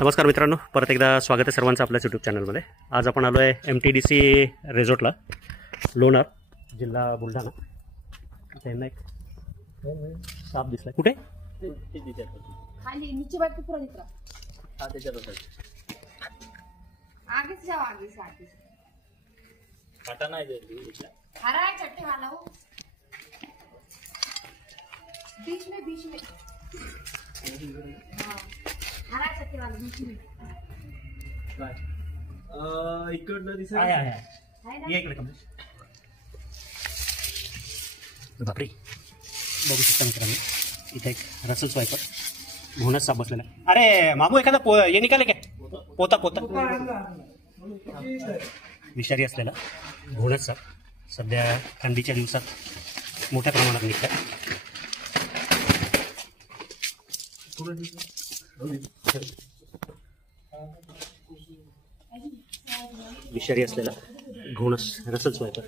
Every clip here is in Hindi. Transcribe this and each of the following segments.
नमस्कार मित्रांनो, परत एकदा स्वागत आहे सर्वांचं आपल्या यूट्यूब चॅनलमध्ये। आज आपण आलो आहे MTDC रिसॉर्टला, लोणार, जिल्हा बुलढाणा। त्यांना एक साप दिसला कुठे? खाली नीचे बैठ के पूरा दिख रहा। आगे चलो सर, आगे से जाओ, आगे से आगे से हटाना है जल्दी। हरा है चट्टे वाला वो, बीच में हाँ, हरा है चट्टे वाला बीच में। इकडनं दिसत आहे ये इकडे कम बापरे, बघू शकता मित्रांनो, इथे एक रसल स्वायपर घोणस साप बसलेला आहे। अरे मामू, एखादा ये निकाले काय? पोता विषारी असलेला घोणस साप सध्या थंडीच्या दिवसात मोठ्या प्रमाणात निघतात। विषारी असलेला घोणस रसल स्वायपर।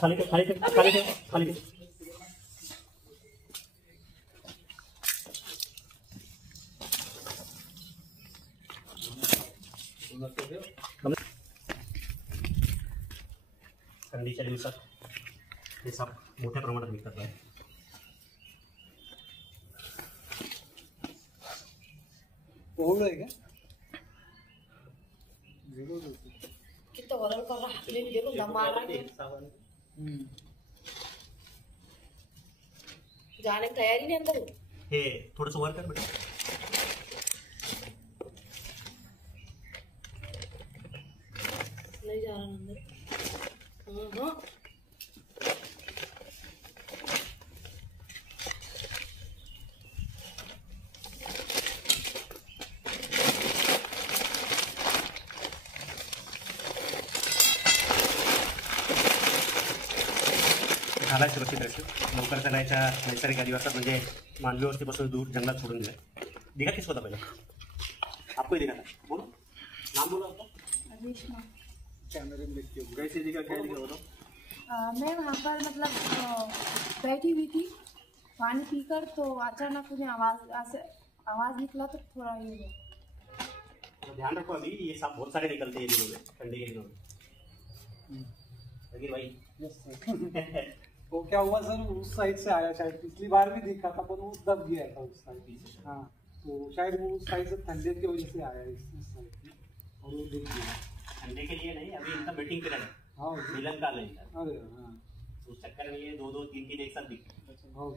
खाली थंडीच्या दिवसात हे साप मोठ्या प्रमाणात निघतात बाहेर। कितना वरल कर रहा है, लेकिन देखो दमा रहा है। जाने की तैयारी नहीं अंदर। हे थोडंसं वर कर बेटा। नहीं जा रहा अंदर। हाँ झाला सुरक्षित रेस्क्यू। लवकर त्याला याच्या नैसर्गिक आदिवासात म्हणजे मानवी वस्तीपासून दूर जंगलात सोडून दिलं। दिखा किसको था पहले? आपको ही दिखा था? बोलो नाम बोलो आपका। अभिष्मा। कैमरे में देखती हो, कैसे दिखा, क्या दिखा बोलो? मैं वहाँ पर मतलब बैठी हुई थी पानी पीकर, तो अचानक मुझे आवाज़ निकला तो थोड़ा ये हुआ। तो ध्यान रखो, अभी ये सांप बहुत सारे निकलते हैं दिनों में, ठंडी के दिनों में। लगी भाई वो क्या हुआ सर, उस साइड से आया शायद, पिछली बार भी दिखा था पर वो दब गया था उस साइड से। हाँ, तो शायद वो उस साइड से ठंडे की वजह से आया इस साइड से, और वो दिख गया। ठंडे के लिए नहीं, अभी इनका मीटिंग पीरियड है। हाँ, मिलन काल है इनका। अरे हाँ, उस चक्कर में ये दो तीन एक साथ दिखते। हाँ,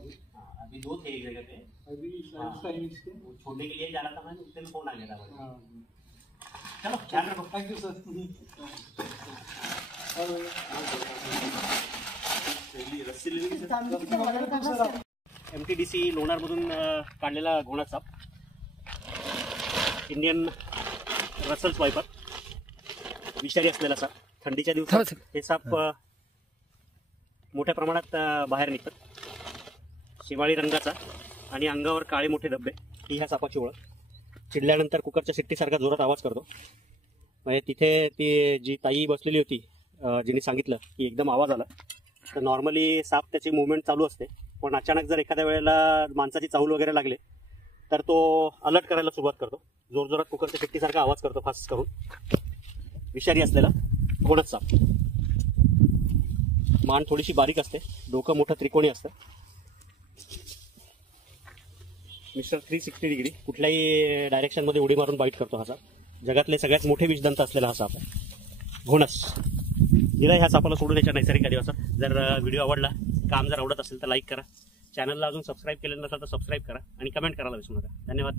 अभी दो थे एक जगह पे। अभी टाइम इसके वो छोड़ने के लिए जा रहा था मैं, उससे फोन आ गया था। हाँ, चलो ख्याल रखो। Thank you sir. MTDC लोणारमधून काढलेला घोणस साप, इंडियन रसल स्वायपर, विषारी असलेला साप। थंडीच्या दिवसात हे साप मोठ्या प्रमाणात बाहेर निघतात। शिवाळी रंगाचा आणि अंगावर काळे मोठे धब्बे ही ह्या सापाची ओळख। चिडल्यानंतर कुकरच्या शिट्टीसारखा जोरात आवाज करतो। म्हणजे तिथे ती जी ताई बसलेली होती, जिने सांगितलं की एकदम आवाज आला, तर नॉर्मली साप त्याची मुवमेंट चालू असते, पण अचानक जर एखाद्या वेळेला माणसाची चाहूल वगैरे लागले तर तो अलर्ट करायला सुरुवात करतो। जोरजोरात कुकरच्या शिट्टीसारखा आवाज करतो फास्ट करून। विषारी असलेला घोणस साप। मान थोडीशी बारीक असते, डोकं मोठं त्रिकोणी असतं। मिस्टर 360 डिग्री कुठल्याही डायरेक्शनमध्ये उडी मारून बाईट करतो हा साप। जगातले सगळ्यात मोठे विषदंत असलेला हा साप आहे घोणस। दिला ह्या सापाला सोडून याच्या नैसर्गिक आदिवासात। जर व्हिडिओ आवडला, काम जर आवडत असेल तर लाईक करा, चॅनलला अजून सबस्क्राईब केलेलं नसेल तर सबस्क्राईब करा आणि कमेंट करायला विसरू नका। धन्यवाद।